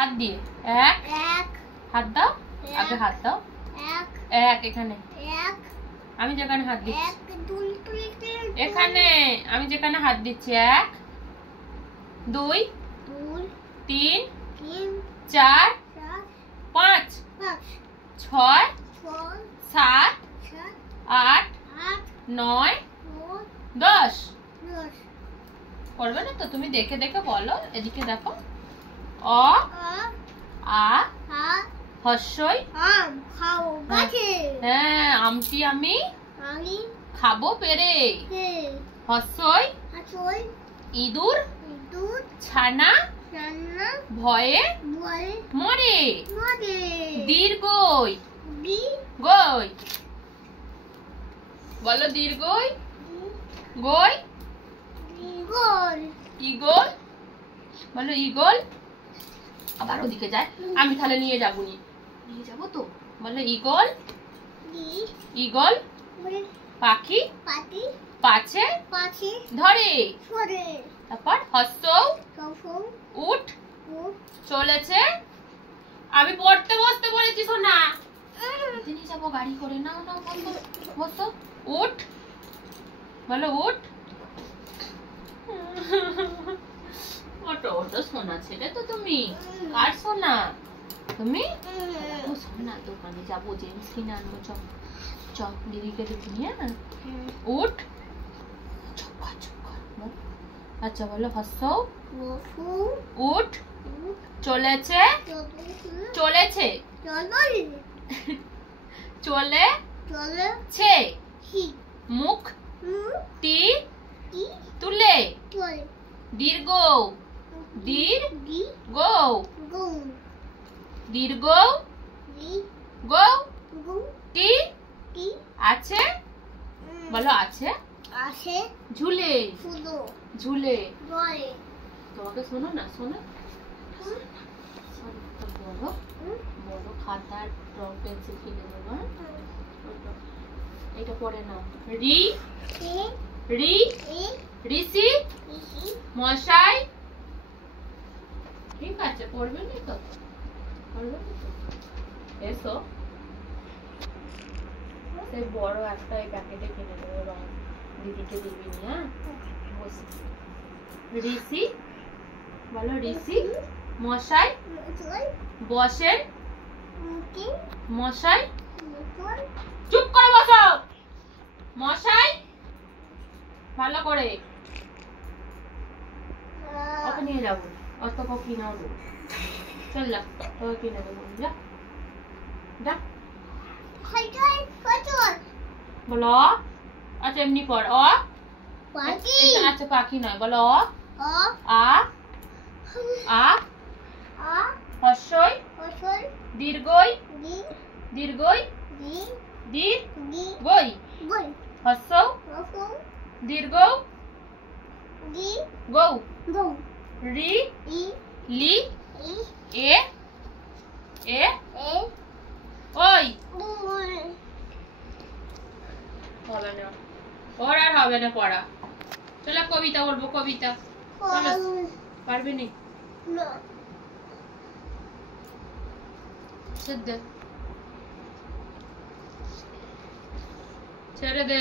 হাত দিয়ে এক এক হাত দাও আগে হাত দাও এক এক এখানে এক আমি যেখানে হাত দিচ্ছি এক দুই এখানে আমি যেখানে হাত দিচ্ছি এক দুই দুই তিন তিন চার পাঁচ ছয় সাত আট নয় 10 করবে না তো তুমি দেখে দেখে বলো এদিকে দেখো অ আ হস্যই আম খাবো গাছে হ্যাঁ আমটি আমি খাবো পেরে হস্যই ইঁদুর ছানা ভয়ে মরে দীর্ঘই গই বলো দীর্ঘই গই ইগল বলো ইগল আবার ওদিকে যায় আমি তাহলে নিয়ে যাবো নিয়ে যাবো তো বলো ইগল ইগল পাখি পাছে ধরে তারপর হস্য উঠ চলেছে আমি পড়তে বসতে বলেছি শোনা নিয়ে যাবো গাড়ি করে নাও নাও বসো উঠ বলো উঠ ওটা সোনা ছেলে তো তুমি কার সোনা তুমি ও সোনা দোকানে যাবো জেন্টস কিনে আনবো চক দিদিকে নিয়ে উঠ আচ্ছা বলো হস্য উঠ চলেছে চলেছে চলেছে মুখ টি তুলে দীর্ঘ দীর্ঘ গৌ টি আছে বলো আছে ঝুলে ঝুলে তোমাকে শোনো না শোনো বলো বলো খাতার রং পেন্সিল কিনে দেবো এটা পড়ে নাও রি রি ঋষি মশাই ঠিক আছে পড়বে না তো এসো সেই বড় একটা এই প্যাকেটে কিনে দেবো রং দিদিকে দিবি না ঋষি বলো ঋষি মশাই বসেন মশাই চুপ করে বসো মশাই ভালো করে ওকে নিয়ে যাবো অত কিনে দেবো চল যা তোকে কিনে দেবো যা যা বলো আচ্ছা এমনি পড় অ আচ্ছা পাখি নয় বলো আ আ হস্যই দীর্ঘই দীর্ঘই দীর্ঘই হস্য দীর্ঘ গৌ রি লি এ ওই হবে না ওর আর হবে না পড়া চলো কবিতা বলবো কবিতা চলো পারবে নি ছেড়ে দে